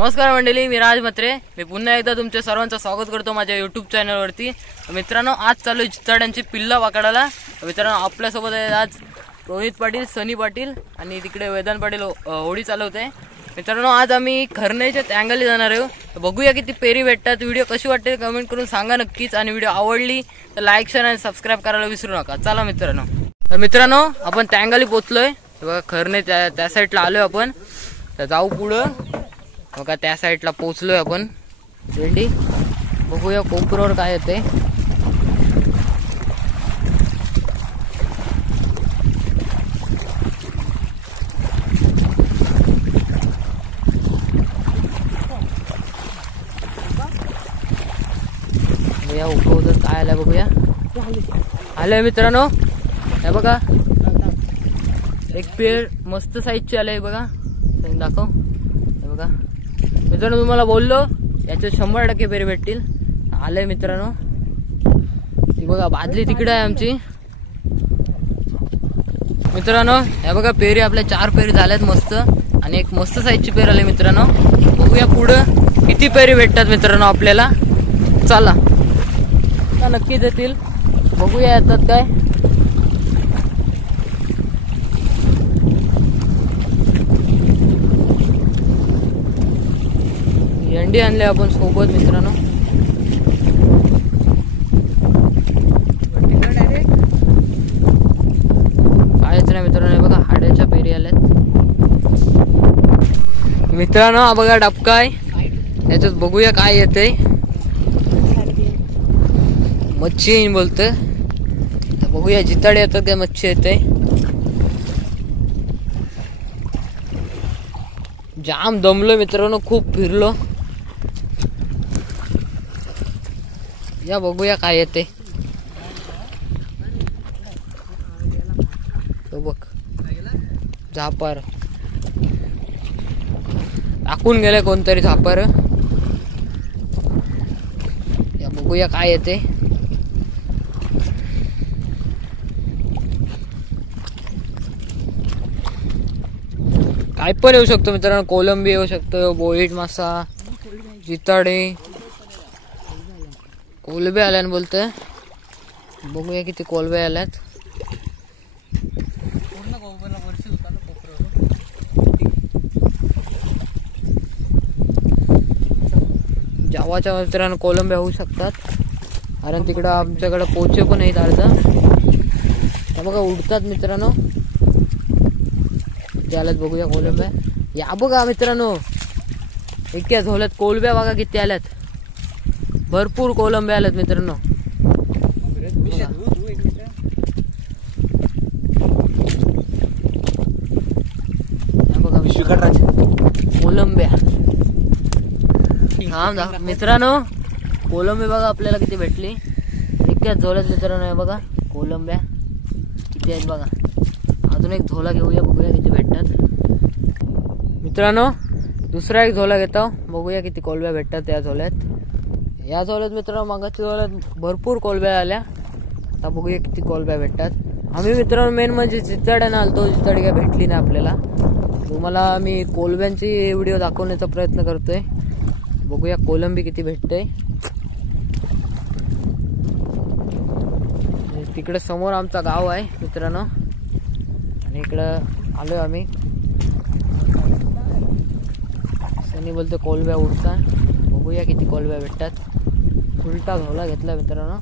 नमस्कार मंडळी, मी राज म्हात्रे. मी पुन्हा एकदा तुमच्या सर्वांचं स्वागत करतो माझ्या यूट्यूब चॅनलवरती. मित्रांनो, आज चालू चितळ्यांची पिल्ला पकडायला. मित्रांनो, आपल्यासोबत आहे आज रोहित पाटील, सनी पाटील आणि तिकडे वेदांत पाटील होडी चालवते. मित्रांनो, आज आम्ही खरनेच्या टँगली जाणार आहोत. बघूया किती पेरी भेटतात. व्हिडिओ कशी वाटते कमेंट करून सांगा नक्कीच. आणि व्हिडिओ आवडली तर लाईक, शेअर आणि सबस्क्राईब करायला विसरू नका. चला मित्रांनो. तर मित्रांनो, आपण टँगली पोचलोय. बघा, खरने त्या साईडला आलोय आपण. तर जाऊ पुढं. बघा, त्या साईडला पोचलोय आपण. भेंडी बघूया कोपऱ्यावर काय येते. बघूया उगवत काय आलंय. बघूया आलंय मित्रांनो. हे बघा, एक पेर मस्त साईजची आलंय. बघा दाखव. हे बघा मित्रांनो, तुम्हाला बोललो याच्यात 100% पेरी भेटतील. आलंय मित्रांनो. ती बघा बादली तिकडे आहे आमची. मित्रांनो, हे बघा पेरी आपल्या 4 पेरी झाल्यात मस्त. आणि एक मस्त साईजची पेर आली मित्रांनो. बघूया पुढं किती पेरी भेटतात मित्रांनो आपल्याला. चला नक्कीच येतील. बघूया येतात काय. अंडी आणले आपण सोबत मित्रांनो. कायच नाही मित्रांनो. बघा हाड्याच्या पेरी आल्यात मित्रांनो. हा बघा डबका आहे. याच्यात बघूया काय येते. मच्छी येईन बोलतोय. बघूया जिताडे येतात काय मच्छी येते. जाम दमलो मित्रांनो, खूप फिरलो. या बघूया काय येते. तो बघ झापार टाकून गेले कोणतरी झापार. या बघूया काय येते. काय पण येऊ शकतो मित्रांनो. कोलंबी येऊ शकतो, बोईट मासा, जिताडे, कोलबे आल्यान बोलतोय. बघूया किती कोलबे आल्यात. जावाच्या मित्रांनो कोलंबे होऊ शकतात. कारण तिकडं आमच्याकडे पोचे पण आहेत अर्धा. बघा उडतात मित्रांनो. किती आल्यात बघूया कोलंब्या. या बघा मित्रांनो, इतक्या झोल्यात कोलब्या बघा किती आल्यात. भरपूर कोलंबे आल्यात मित्रांनो. बघा कोलंब्या. हा मित्रांनो, कोलंबे बघा आपल्याला किती भेटली. इतक्याच झोल्यात मित्रांनो. हे बघा कोलंब्या किती आहेत बघा. अजून एक झोला घेऊया, बघूया किती भेटतात मित्रांनो. दुसरा एक झोला घेतो, बघूया किती कोलब्या भेटतात त्या झोल्यात. या झोल्यात मित्रांनो मागाच्या झोल्यात भरपूर कोलब्या आल्या. आता बघूया किती कोलब्या भेटतात. आम्ही मित्रांनो मेन म्हणजे जिताड्यानं आलतो. जिताडी काय भेटली नाही आपल्याला. तुम्हाला मी कोलब्यांची व्हिडिओ दाखवण्याचा प्रयत्न करतोय. बघूया कोलंबी किती भेटते. तिकडे समोर आमचा गाव आहे मित्रांनो. आणि इकडं आलोय आम्ही. सनी बोलतो कोलब्या उडता. बघूया किती कोलब्या भेटतात. उलटा झोला घेतला मित्रांनो.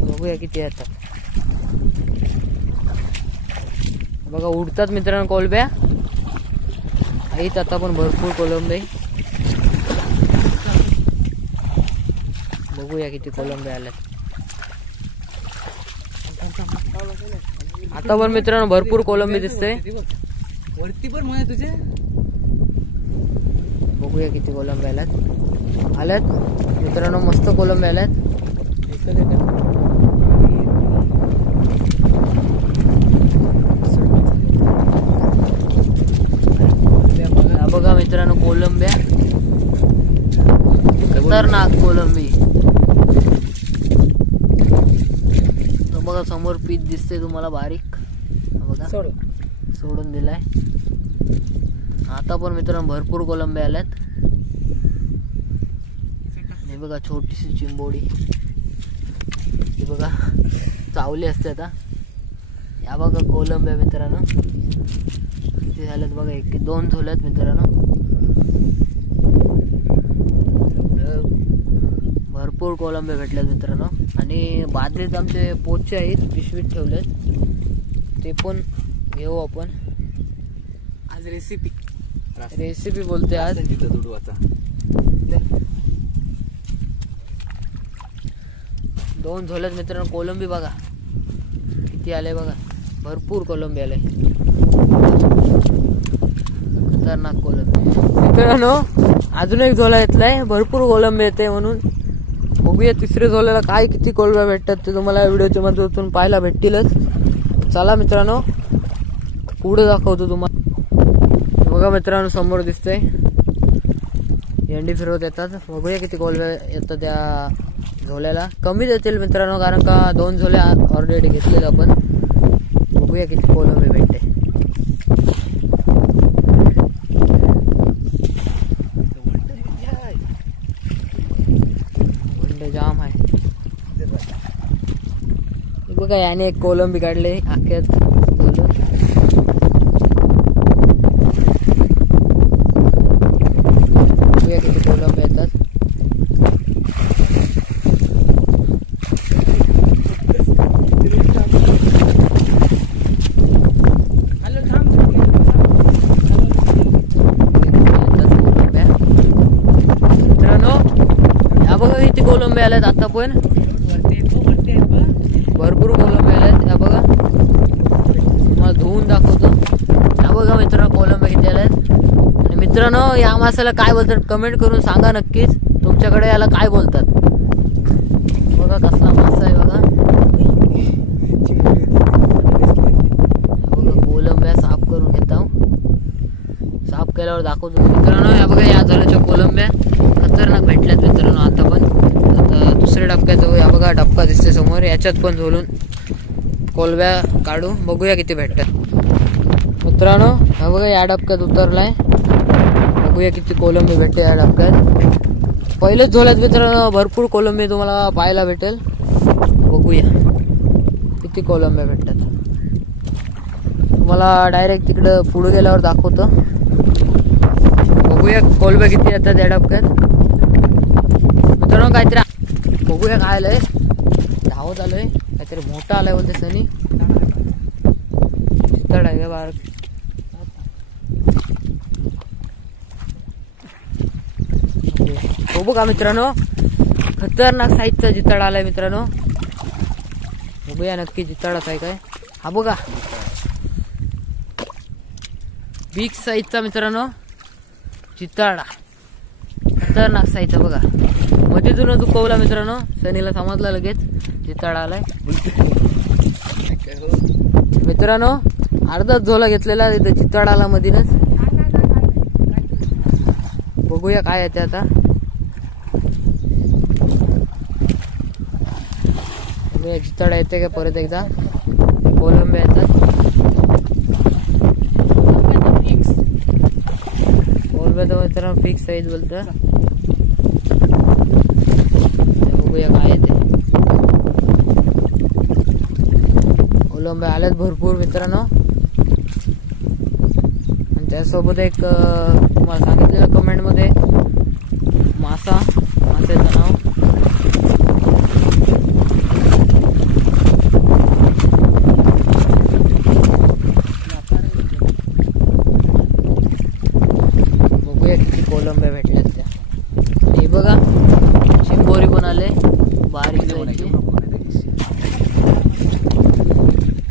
बघूया किती येतात. बघा उडतात मित्रांनो कोलब्या. आहेत आता पण भरपूर कोलंबे. बघूया किती कोलंबे आल्यात. आता पण मित्रांनो भरपूर कोलंबी दिसते वरती पण. म्हणे तुझे बघूया किती कोलंबे आल्यात मित्रांनो. मस्त कोलंबे आल्यात. बघा मित्रांनो कोलंब्या. खतरनाक कोलंबी. बघा समोर पीच दिसते तुम्हाला बारीक, बघा सोडून दिलाय. आता पण मित्रांनो भरपूर कोलंबे आल्यात. हे बघा छोटीशी चिंबोडी, हे बघा चावली असते आता. या बघा कोलंबे मित्रांनो ते झालेत बघा, 1-2 झालेत मित्रांनो. भरपूर कोलंबे भेटलेत मित्रांनो. आणि बादलीत आमचे पोचे आहेत, पिशवीत ठेवलेत, ते पण घेऊ आपण. आज रेसिपी बोलते आज. 2 झालेत मित्रांनो कोलंबी. बघा किती आले बघा, भरपूर कोलंबी आले, खतरनाक कोलंबी मित्रांनो. अजून एक झोला घेतलाय, भरपूर कोलंबी येते म्हणून. बघूया तिसरे झोल्याला काय किती कोलंबे भेटतात ते तुम्हाला व्हिडिओच्या मधून पाहायला भेटतीलच. चला मित्रांनो पुढे दाखवतो तुम्हाला. बघा मित्रांनो समोर दिसतंय एंडी फिरवत येतात. बघूया किती कोलंबे येतात त्या झोल्याला. कमीच येतील मित्रांनो, कारण का 2 झोले ऑलरेडी घेतलेत आपण. बघूया किती कोलंबे भेटते. जाम आहे बघा. याने एक कोलंबी काढले अख्यात बोलून. बघूया किती कोलंबी येतात. कोलंबे आल्यात आता पण, भरपूर कोलंबे आल्यात. या बघा तुम्हाला धुवून दाखवतो. या बघा मित्रांनो कोलंबे किती आल्यात. आणि मित्रांनो या माशाला काय बोलतात कमेंट करून सांगा नक्कीच, तुमच्याकडे याला काय बोलतात. बघा कसला मासा आहे बघा. कोलंब्या साफ करून घेता, साफ केल्यावर दाखवतो मित्रांनो. या बघा या झाल्याच्या कोलंब्या खतरनाक भेटल्यात मित्रांनो. आता पण दुसऱ्या डबक्यात या बघा डबका दिसते समोर, याच्यात पण झोलून कोलंब्या काढू. बघूया किती भेटतात मित्रांनो. हा बघा या डबक्यात उतरलाय. बघूया किती कोलंबी भेटते या डबक्यात. पहिलेच झोल्यात मित्रांनो भरपूर कोलंबी तुम्हाला पाहायला भेटेल. बघूया किती कोलंबी भेटतात. तुम्हाला डायरेक्ट तिकडं पुढे गेल्यावर दाखवतो. बघूया कोलंबी किती येतात या डबक्यात मित्रांनो. काहीतरी बघूया काय आलंय. धावत आलोय, काहीतरी मोठा आलाय बोलते सनी. चितळ आहे का बार. हो बघा मित्रांनो खतरनाक साईजचा जितळ आलाय मित्रांनो. बघूया नक्की जितळच आहे काय. हा बघा बिग साईजचा मित्रांनो जितळा, खतरनाक साईजचा बघा. मधीतून दुखवला मित्रांनो. सनीला समजला लगेच जितळा आलाय मित्रांनो. अर्धाच झोला घेतलेला तिथे चितळ आला मधीनच. बघूया काय येते आता. बघूया चितळ येते का परत एकदा. कोलंबे येतात. कोलंबे तर मित्रांनो फिक्स साईज बोलतं. बघूया काय येते. कोलंबे आल्यात भरपूर मित्रांनो. आणि त्यासोबत एक तुम्हाला सांगितलेलं कमेंट मध्ये माशाचं नाव. बघूया किती कोलंबे भेटल्यात त्या. हे बघा चिंबोरी पण आले बारीक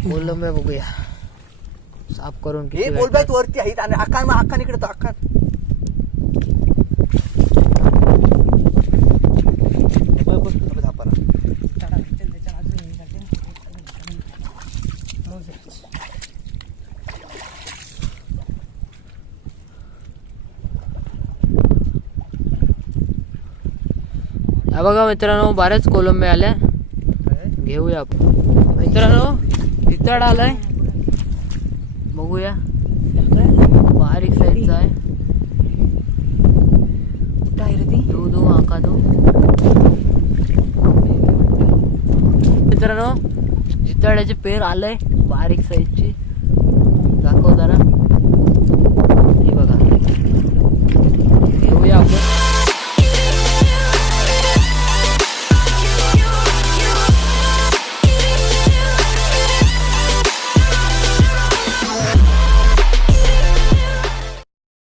कोलंबे. बघूया साफ करून किती कोलंब्यात वरती आहेत. आणि आकान इकडे तो आकान बघा मित्रांनो बऱ्याच कोलंबे आल्या. घेऊया आपण. मित्रांनो जिताड आलाय बघूया बारीक साईजचा आहे दो दो आका दो मित्रांनो जिताड्याचे पेर आलंय बारीक साईजची दाखव जरा हे बघा घेऊया आपण